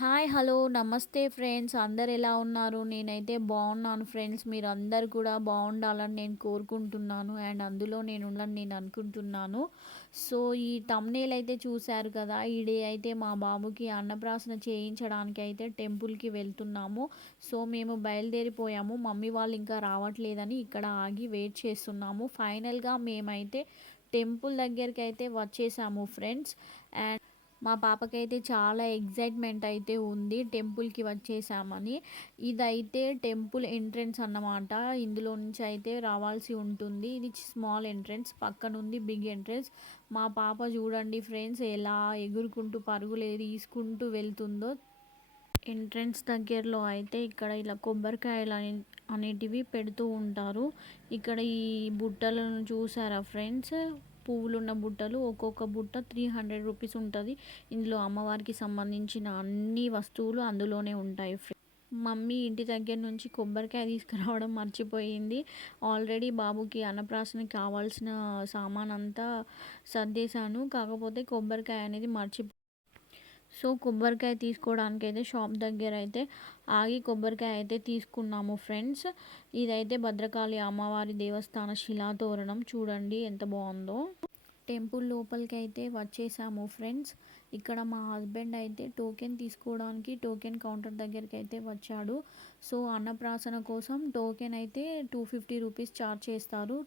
Hi hello నమస్తే friends, అందరు ఎలా ఉన్నారు? నేనైతే బాగున్నాను ఫ్రెండ్స్. మీరు అందరు కూడా బాగుండాలని నేను కోరుకుంటున్నాను అండ్ అందులో నేను ఉండాలని నేను అనుకుంటున్నాను. సో ఈ తమ్నేల్ అయితే చూశారు కదా, ఈ డే అయితే మా బాబుకి అన్నప్రాసన చేయించడానికి అయితే టెంపుల్కి వెళ్తున్నాము. సో మేము బయలుదేరిపోయాము, మమ్మీ వాళ్ళు ఇంకా రావట్లేదని ఇక్కడ ఆగి వెయిట్ చేస్తున్నాము. ఫైనల్గా మేమైతే టెంపుల్ దగ్గరికి అయితే వచ్చేసాము ఫ్రెండ్స్. అండ్ మా పాపకైతే చాలా ఎగ్జైట్మెంట్ అయితే ఉంది టెంపుల్కి వచ్చేసామని. ఇదైతే టెంపుల్ ఎంట్రన్స్ అన్నమాట. ఇందులో నుంచి అయితే రావాల్సి ఉంటుంది. ఇది స్మాల్ ఎంట్రన్స్, పక్కనుంది బిగ్ ఎంట్రన్స్. మా పాప చూడండి ఫ్రెండ్స్ ఎలా ఎగురుకుంటూ పరుగులు తీసుకుంటూ వెళ్తుందో. ఎంట్రన్స్ దగ్గరలో అయితే ఇక్కడ ఇలా కొబ్బరికాయలు అనేటివి పెడుతూ ఉంటారు. ఇక్కడ ఈ బుట్టలను చూసారా ఫ్రెండ్స్, పువ్వులున్న బుట్టలు. ఒక్కొక్క బుట్ట 300 రూపీస్ ఉంటుంది. ఇందులో అమ్మవారికి సంబంధించిన అన్ని వస్తువులు అందులోనే ఉంటాయి. మమ్మీ ఇంటి దగ్గర నుంచి కొబ్బరికాయ తీసుకురావడం మర్చిపోయింది. ఆల్రెడీ బాబుకి అన్నప్రాసనకి కావాల్సిన సామాన్ అంతా సర్దేశాను, కాకపోతే కొబ్బరికాయ అనేది సో కొబ్బరికాయ తీసుకోవడానికి అయితే షాప్ దగ్గర అయితే ఆగి కొబ్బరికాయ అయితే తీసుకున్నాము ఫ్రెండ్స్. ఇదైతే భద్రకాళి అమ్మవారి దేవస్థాన శిలాతోరణం, చూడండి ఎంత బాగుందో. టెంపుల్ లోపలికి అయితే వచ్చేసాము ఫ్రెండ్స్. ఇక్కడ మా హస్బెండ్ అయితే టోకెన్ తీసుకోవడానికి టోకెన్ కౌంటర్ దగ్గరికి అయితే వచ్చాడు. సో అన్నప్రాసన కోసం టోకెన్ అయితే 250 రూపీస్ ఛార్జ్ చేస్తారు.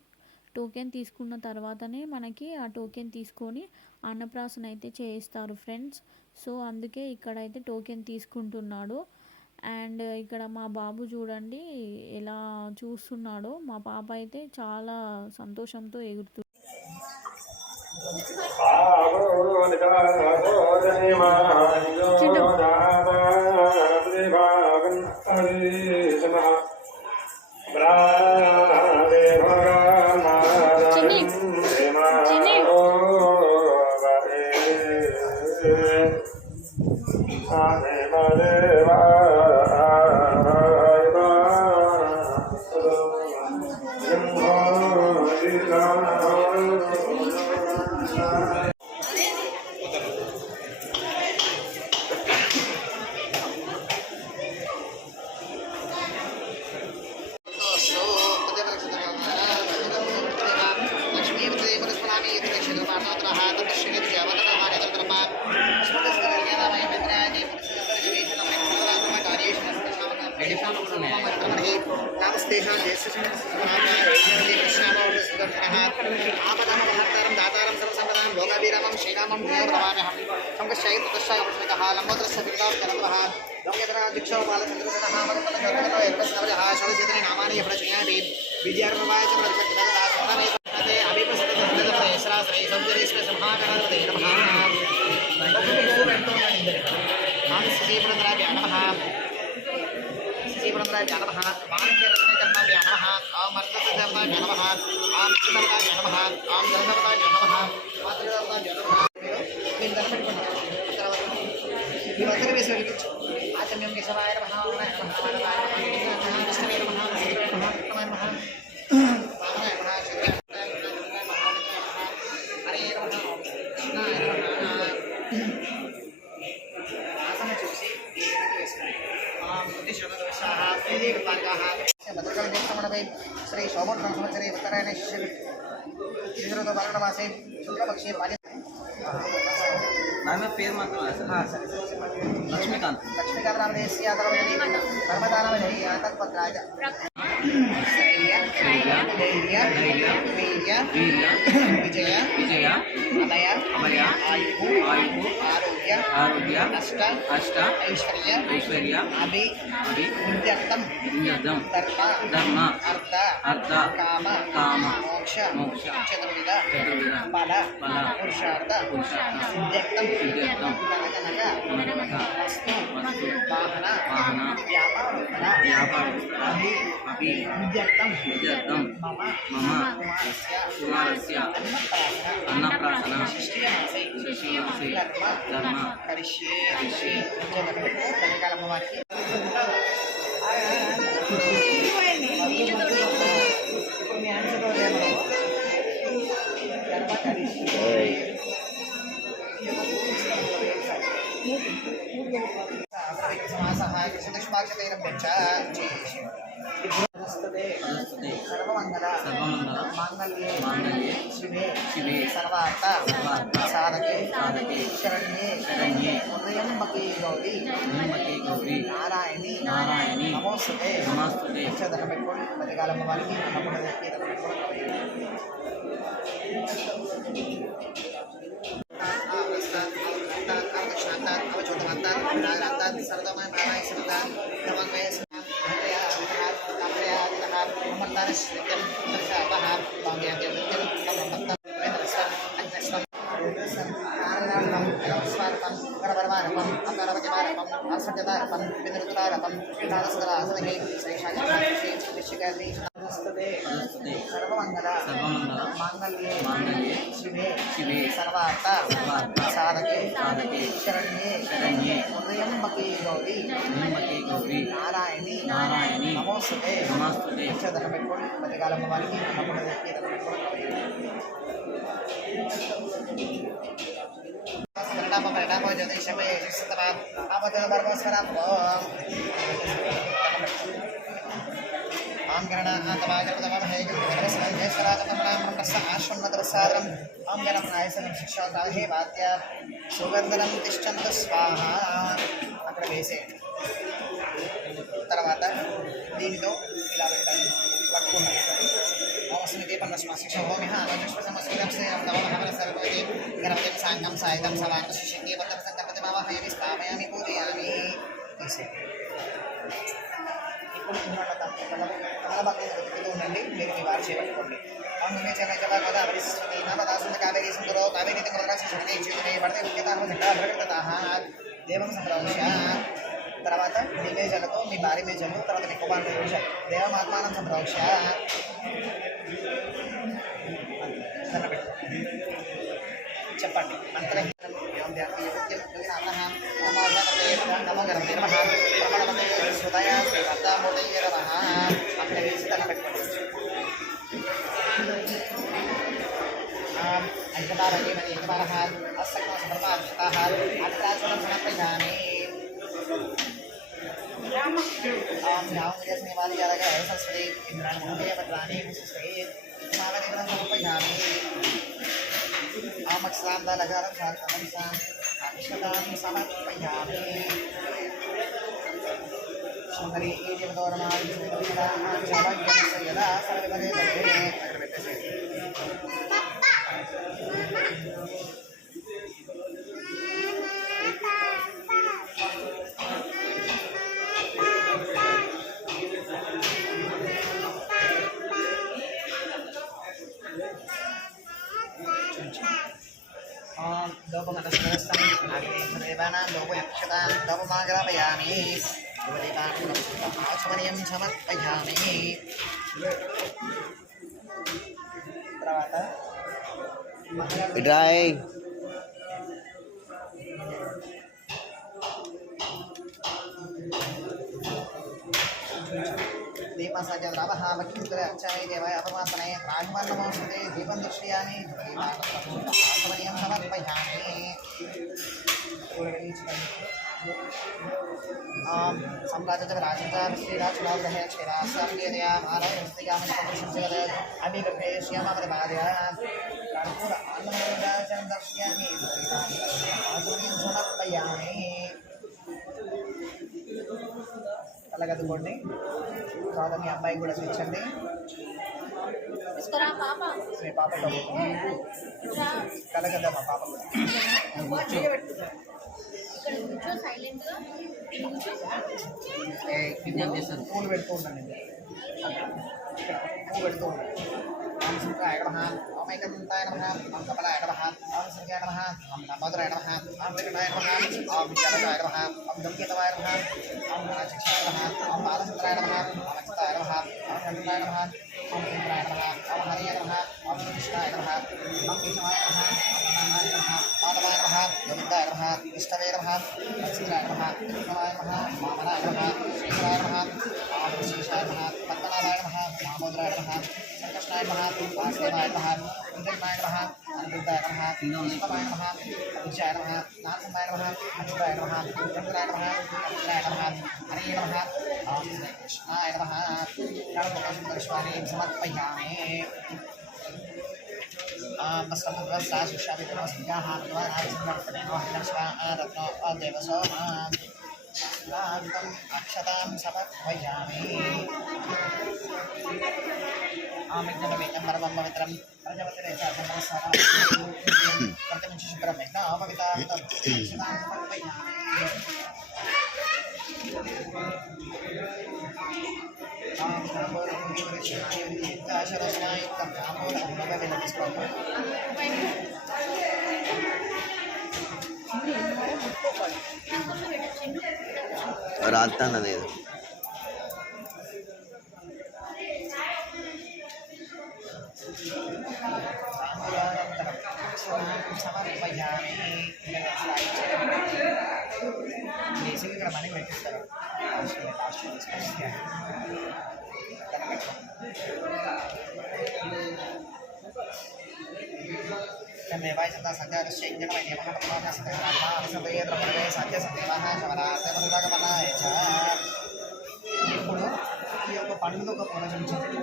టోకెన్ తీసుకున్న తర్వాతనే మనకి ఆ టోకెన్ తీసుకొని అన్నప్రాసన అయితే చేయిస్తారు ఫ్రెండ్స్. సో అందుకే ఇక్కడైతే టోకెన్ తీసుకుంటున్నాడు. అండ్ ఇక్కడ మా బాబు చూడండి ఎలా చూస్తున్నాడో. మా పాప అయితే చాలా సంతోషంతో ఎగురుతుంది. శ్రీ సోమోత్తర సంవత్సరే ఉత్తరాయణ శుక్లపక్షే नाम पेर मात्र लक्ष्मीकांत लक्ष्मीकांतरामदेस्य कर्मदानमधि तत्पत्राय धैर्य वीर्य विजय अमय आरोग्य अष्ट ऐश्वर्य अभिवृद्ध्यर्थं धर्म अर्थ काम मोक्ष चतुर्विध फल पुरुषार्थ सिद्ध्यर्थं वस्तु वाहन व्यापार अभिवृद्ध्यर्थं मम कुमारस्य अन्नप्राशन शिष्यमासे धर्म करिष्ये పుష్పాక్షతైరం గచ్చ నమస్తే సర్వమంగళ మాంగళ్యే శివే సర్వార్థ సాధకే శరణ్యే ఉదయంబకే గౌరీ నారాయణి నమోస్తుతే దండం పెట్టుకోండి ప్రతికాలం వారికి అన్నప్పుడు దండం పెట్టుకోండి సర్వమంగళ మాంగళ్యే శివే సర్వార్థ సాధకే శరణ్యే ఉదయంబకే గౌరీ నారాయణి నమోస్తుతే దండం పెట్టుకోండి ప్రతికాలం వారికి అన్నప్పుడు దండం పెట్టుకోండి సుగంధనం తిష్టంతు స్వాహ అక్కడ వేసేయండి. తర్వాత దీనితో ఇలా పెట్టాలి పట్టుకున్నాయి ఓస్మితి పన్నస్మాశిక్ష హోమిహ గణపతి సాంగం సాయుధం సవాంగ శిశంగి పత్ర సంగపతి మావహయామి స్థాపయామి పూజయామి తీసేయండి. ఇప్పుడు తమలపాకులు వెతుకుతూ ఉండండి. మీరు మీ వారు చేపట్టుకోండి. దేవం సంప్రవేశ తర్వాత మీ మేజలతో మీ భారీ మేజలు తర్వాత మీ కుమార్తె వేశారు దేవమాత్మానం సంప్రవేశ చెప్పండి మంత్రం అక్కడ వేసి తల పెట్టుకోండి. वाली अलग है सरस्वती इंद्राण भूमि पत्राणी सावधिग्रह समर्पयामि आमक्षलां दालगारं साक्षां अक्षतां समर्पयामि सुंदरी देवदौरमाल जलज्ञस्य यदा सर्वपदे तदेव లోపమాగ్రాపయామి ఆచమనీయం సమర్పయామి. తర్వాత దీపసజద్రవః భక్తింద్రాచార్య దేవాయ అపమాసనే రాఘవన్నమోస్తుతే దీపం దృశ్యామి ఆచమనీయం సమర్పయామి. सम्राजराजः श्रीराजनाग्रह श्रीराजसाम्यदया महाराजस्तिकामनिपपुरुषस्य अभिगभ्येष्यामपदपादया कर्पूर आनन्दराजं दर्शयामि आचमनीं समर्पयामि. అలాగదుకోండి. తర్వాత మీ అబ్బాయికి కూడా తెచ్చండి. మీ పాప కలగద్దా మా పాప కూడా పూలు పెడుతూ ఉండండి. పూలు పెడుతూ ఉండండి. శంకరాయ నమః ఓం ఏకదంతాయ నమః ఓం కమలాయ నమః ఓం సంఖ్యాయ నమః ఓం నంబోదరాయ నమః ఓం వెంకటాయ నమః ఓం విద్యావతాయ నమః ఓం ధూమకేతవాయ నమః ఓం గణాధ్యక్షాయ నమః ఓం బాలచంద్రాయ నమః ఓం అచ్యుతాయ నమః ఓం గణపతాయ నమః ఓం ఇంద్రాయ నమః ఓం హరయ నమః ఓం కృష్ణాయ నమః ఓం కేశవాయ నమః ఓం నారాయణ నమః మాధవాయ నమః గోవిందాయ నమః విష్ణవే నమః అచ్యుతాయ నమః కృష్ణవాయ నమః వామనాయ నమః శ్రీకరాయ నమః ఓం శ్రీశాయ నమః పద్మనాభాయ నమః దామోదరాయ నమః సంకర్షణాయ నమః వాసుదేవాయ నమః ఇంద్రనాయ నమః అనిరుద్ధాయ నమః పుష్పవాయ నమః అభిజాయ నమః నారసింహాయ నమః అచ్యుతాయ నమః చంద్రాయ నమః అచ్యుతాయ నమః హరే परमात्मने नमः ओम श्री कृष्णाय नमः कर्पूरसुन्दरस्वामीं समर्पयामि वस्त्रपुत्रस्ताशुष्याभिपुरस्मिकाः प्रवाहारसमर्पणे नमः देवसोमान् अक्षतां समर्पयामि आमिज्ञनवेदं परमं पवित्रं प्रजपतिरेषा समरसारं प्रतिमञ्चुशुभ्रं यज्ञोपवितां अक्षतां समर्पयामि రాత్తాను అదేదో సమర్పయామి బేసిక్గా ఇక్కడ మనీ పెట్టిస్తారు देवायसता संज्ञातस्य यज्ञमय देवः परमात्मस्य सतये द्रवणे सत्य सत्यवाः शवरार्थे च ఇప్పుడు ఈ యొక్క పండుగ ఒక పునరుద్ధరించండి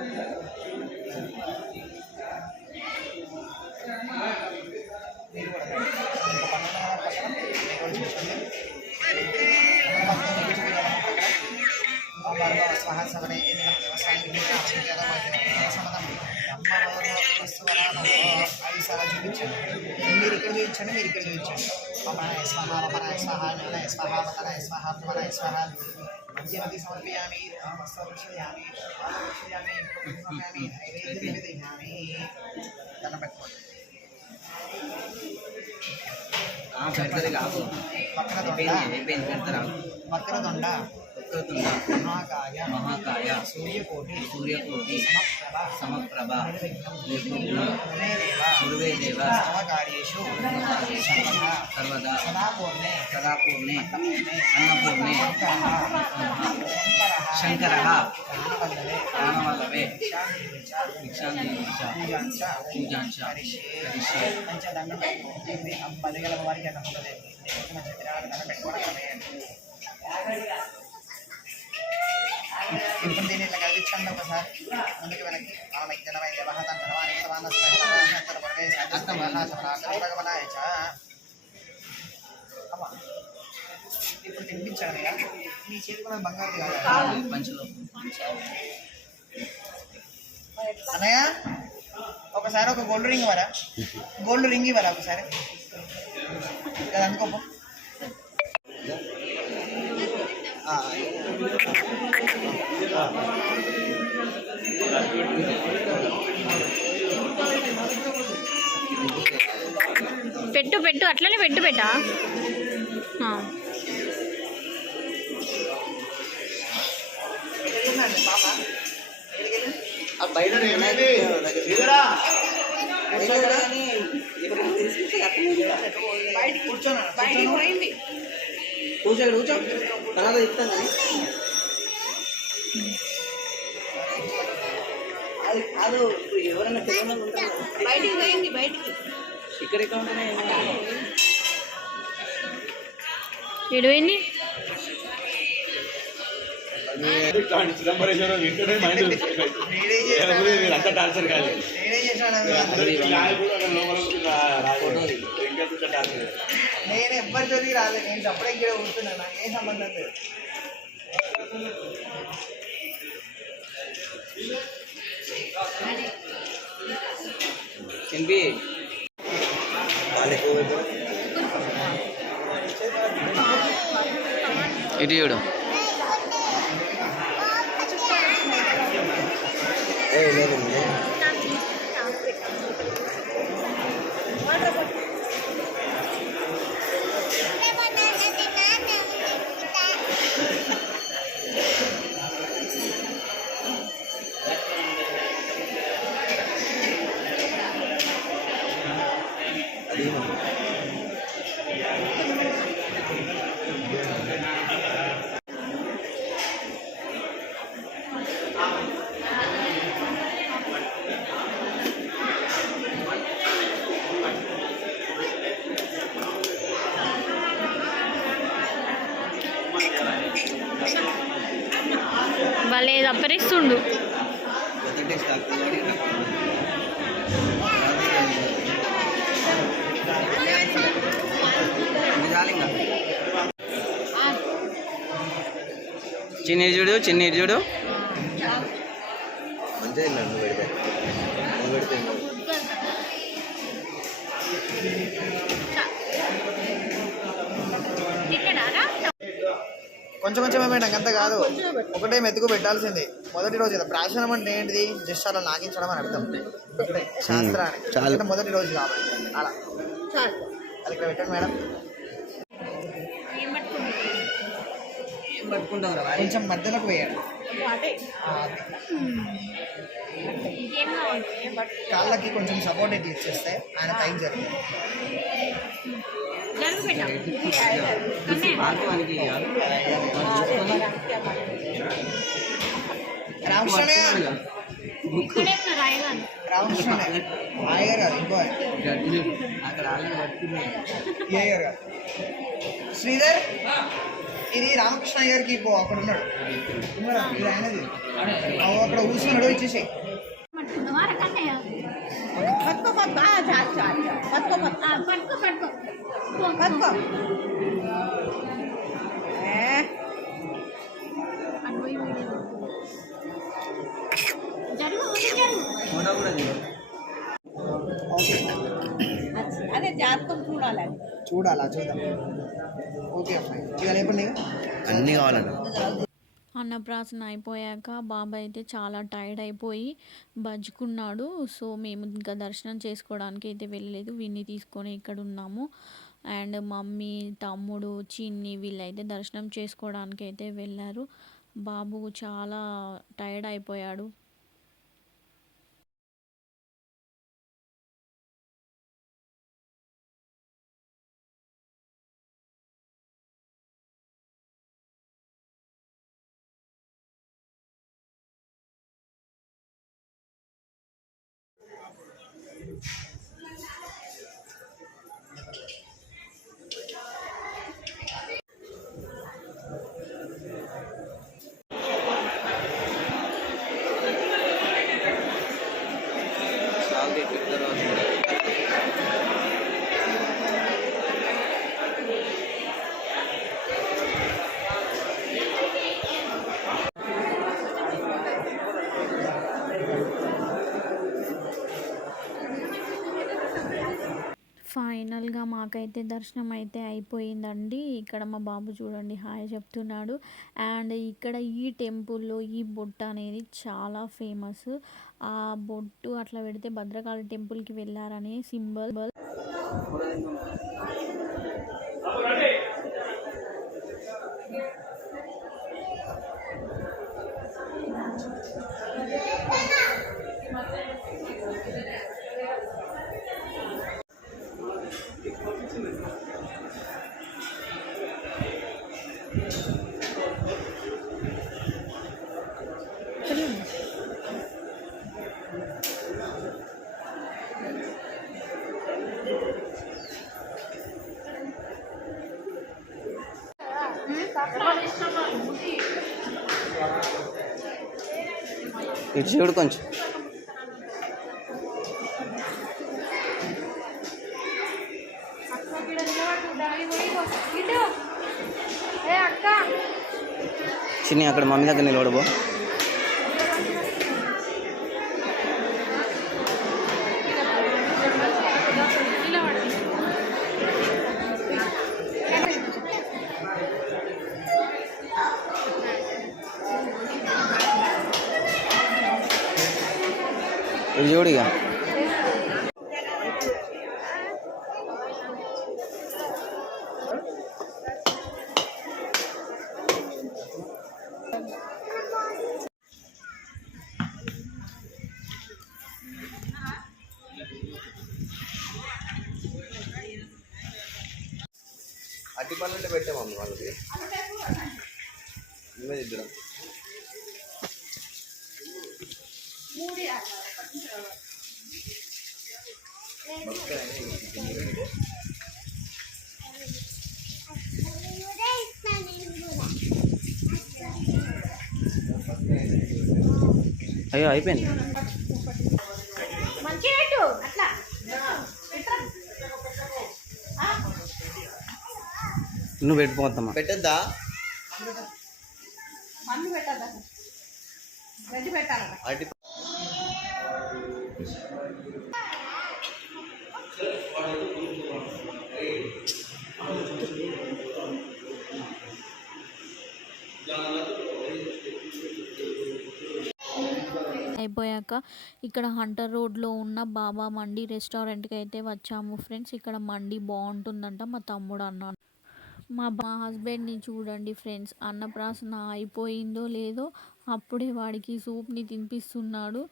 మీరు కూడా ఒక పండుగ ప్రకారం నిర్వహించండి స్వహ సవనే వ్యవసాయం ఐదు సార్లు చూపించండి మీరు ఇక్కడ చూపించండి మీరు ఇక్కడ చూపించండి మమనాయ స్వహ మమనాయ స్వహ జ్ఞానాయ స్వహ మతనాయ స్వహ మమనాయ స్వహ మధ్యమతి సమర్పయామి వస్త్రయామి సమర్పయామి నైవేద్యం నివేదయామి దండం పెట్టుకోండి వక్రదొండ महाकाय सूर्यकोटि समप्रभ निर्विघ्नं गुरुवे देव सर्वकार्येषु सर्वदा सदापूर्णे अन्नपूर्णे शङ्करः प्राणवल्लभे भिक्षां पूजां च करिष्ये పంచదండం పదిగల వారికి అన్నది మంచి దండం పెట్టుకోవడం ఇప్పుడు దీన్ని ఇట్లా కలిగించండి ఒకసారి ముందుకు వెనక్కి ఆమె దేవహతం ఇప్పుడు తినిపించాను నీ చేతుకున్న బంగారు కాదు పంచులో అన్నయ్య ఒకసారి ఒక గోల్డ్ రింగ్ ఇవ్వరా గోల్డ్ రింగ్ ఇవ్వరా ఒకసారి కదా అందుకోపో పెట్టు పెట్టు అట్లనే పెట్టు పెట్టా పాప బయట కూర్చోండి కూర్చో తర్వాత ఇస్తాను అది కాదు ఎవరైనా తెలియని ఉంటారు బయటికి పోయింది బయటికి ఇక్కడ ఎక్కడ ఉంటున్నాయి ఎడువైంది అంతా టార్చర్ కాదు నేనే చేశాను నేను ఎవ్వరితోటి రాలేదు నేను అప్పుడే ఇక్కడ కూర్చున్నాను నాకు ఏం సంబంధం లేదు చెంపి ఇటు చూడు భలే దప్పరిస్తుండు. చిన్ని చూడు, చిన్ని చూడు. మంచిగా తిన్నాడు నువ్వు పెడితే. నువ్వు పెడితే కొంచెం కొంచెం మేడం అంత కాదు, ఒకటే మెతుకు పెట్టాల్సింది. మొదటి రోజు కదా ప్రాశనం అంటే ఏంటిది, జస్ట్ అలా నాగించడం అని అర్థం అంతే శాస్త్రాన్ని. అంటే మొదటి రోజు కాబట్టి అలా అది ఇక్కడ పెట్టండి మేడం. కొంచెం మధ్యలోకి వేయండి. కాళ్ళకి కొంచెం సపోర్ట్ అయితే ఇచ్చేస్తే ఆయన టైం జరిగింది. రామకృష్ణ ఆయగారు కాదు, ఇంకో అయ్యగారు కాదు, శ్రీధర్. ఇది రామకృష్ణ అయ్యగారికి పో, అక్కడ ఉన్నాడు. ఇది ఆయనది, అక్కడ కూర్చున్నాడు, ఇచ్చేసి. అదే జాతకం చూడాలి, చూడాలా, చూద్దాం. ఓకే అమ్మాయి, ఇక లేపండి. అన్నీ కావాలన్నా. అన్నప్రాసన అయిపోయాక బాబాయ్ అయితే చాలా టైర్డ్ అయిపోయి బజ్జుకున్నాడు. సో మేము ఇంకా దర్శనం చేసుకోవడానికి అయితే వెళ్ళలేదు, విన్ని తీసుకొని ఇక్కడ ఉన్నాము. అండ్ మమ్మీ, తమ్ముడు, చిన్ని వీళ్ళైతే దర్శనం చేసుకోవడానికి అయితే వెళ్ళారు. బాబు చాలా టైర్డ్ అయిపోయాడు. ఫైనల్గా మాకైతే దర్శనం అయితే అయిపోయిందండి. ఇక్కడ మా బాబు చూడండి హాయ్ చెప్తున్నాడు. అండ్ ఇక్కడ ఈ టెంపుల్లో ఈ బొట్టు అనేది చాలా ఫేమస్. ఆ బొట్టు అట్లా పెడితే భద్రకాళి టెంపుల్కి వెళ్ళారనే సింబల్. ఇటు చూడు కొంచెం. చిన్ని అక్కడ మమ్మీ దగ్గర నిలబడబో. ఇది చూడిగా. అట్టి పళ్ళు అంటే పెట్టే మమ్మీ వాళ్ళకి నువ్వే ఇద్దరం. అయ్యో అయిపోయింది. నువ్వు పెట్టిపోతామా? పెట్టద్దా? అరటి అయిపోయాక ఇక్కడ హంటర్ రోడ్లో ఉన్న బాబా మండి రెస్టారెంట్కి అయితే వచ్చాము ఫ్రెండ్స్. ఇక్కడ మండి బాగుంటుందంట మా తమ్ముడు అన్నాను. మా హస్బెండ్ని చూడండి ఫ్రెండ్స్, అన్నప్రాసన అయిపోయిందో లేదో అప్పుడే వాడికి సూప్ని తినిపిస్తున్నాడు.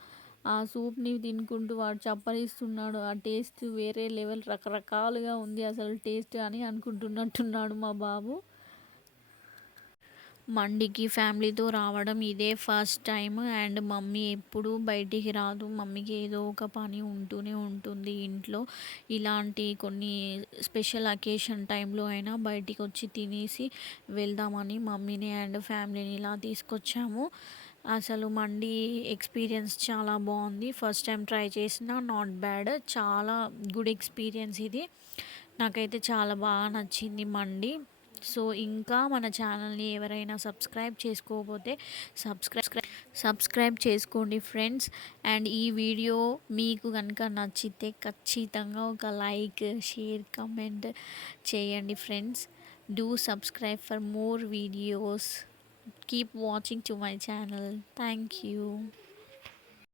ఆ సూప్ని తినుకుంటూ వాడు చప్పరిస్తున్నాడు. ఆ టేస్ట్ వేరే లెవెల్, రకరకాలుగా ఉంది అసలు టేస్ట్ అని అనుకుంటున్నట్టున్నాడు మా బాబు. మండికి ఫ్యామిలీతో రావడం ఇదే ఫస్ట్ టైం. అండ్ మమ్మీ ఎప్పుడు బయటికి రాదు. మమ్మీకి ఏదో ఒక పని ఉంటూనే ఉంటుంది ఇంట్లో. ఇలాంటి కొన్ని స్పెషల్ అకేషన్ టైంలో అయినా బయటికి వచ్చి తినేసి వెళ్దామని మమ్మీని అండ్ ఫ్యామిలీని ఇలా తీసుకొచ్చాము. అసలు మండి ఎక్స్పీరియన్స్ చాలా బాగుంది. ఫస్ట్ టైం ట్రై చేసిన, నాట్ బ్యాడ్, చాలా గుడ్ ఎక్స్పీరియన్స్ ఇది. నాకైతే చాలా బాగా నచ్చింది మండి. సో ఇంకా మన ఛానల్ని ఎవరైనా సబ్స్క్రైబ్ చేసుకోకపోతే సబ్స్క్రైబ్ చేసుకోండి ఫ్రెండ్స్. అండ్ ఈ వీడియో మీకు కనుక నచ్చితే ఖచ్చితంగా ఒక లైక్, షేర్, కమెంట్ చేయండి friends. Do subscribe for more videos. Keep watching to my channel. Thank you.